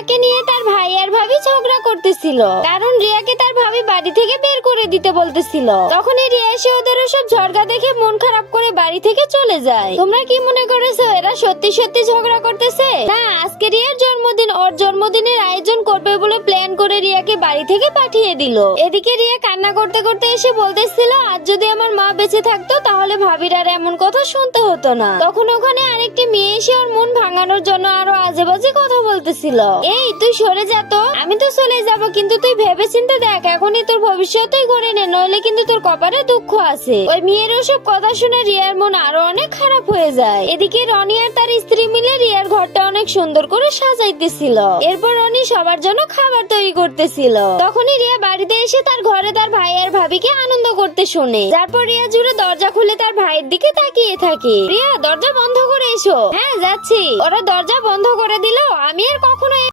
রিয়াকে নিয়ে তার ভাই আর ভাবি ঝগড়া করতেছিল, কারণ রিয়াকে তার ভাবি বাড়ি থেকে বের করে দিতে বলতেছিল। তখনই রিয়া এসে ওদের সব ঝগড়া দেখে মন খারাপ করে বাড়ি থেকে চলে যায়। তোমরা কি মনে করেছো এরা সত্যি সত্যি ঝগড়া করতেছে? না, আজকে রিয়ার জন্মদিন, ওর জন্মদিনের আয়োজন করবে বলে প্ল্যান করে রিয়াকে বাড়ি থেকে পাঠিয়ে দিল। এদিকে রিয়া কান্না করতে করতে এসে বলতেছিল, আজ যদি আমার মা বেঁচে থাকতো তাহলে ভাবির আর এমন কথা শুনতে হতো না। তখন ওখানে আরেকটি মেয়ে এসে ওর মন ভাঙানোর জন্য আরো আজে বাজে কথা বলতেছিল। এই তুই সরে যা তো, আমি তো চলে যাব, কিন্তু তুই ভেবে চিন্তে দেখ, এখনই তোর ভবিষ্যৎই করে নে, নইলে কিন্তু তোর কপালে দুঃখ আছে। ওই মেয়ের ওসব কথা শুনে রিয়ার মন আরো অনেক খারাপ হয়ে যায়। এদিকে রনি আর তার স্ত্রী মিলে রিয়ার ঘরটা অনেক সুন্দর করে সাজাইতেছিল। এরপর রনি সবার জন্য খাবার তৈরি করতেছিল। তখনই রিয়া বাড়িতে এসে তার ঘরে তার ভাই আর ভাবিকে আনন্দ করতে শুনে। তারপর রিয়া জুড়ে দরজা খুলে তার ভাইয়ের দিকে তাকিয়ে থাকে। রিয়া, দরজা বন্ধ করে এসো। হ্যাঁ যাচ্ছি। ওরা দরজা বন্ধ করে দিল। আমি আর কখনো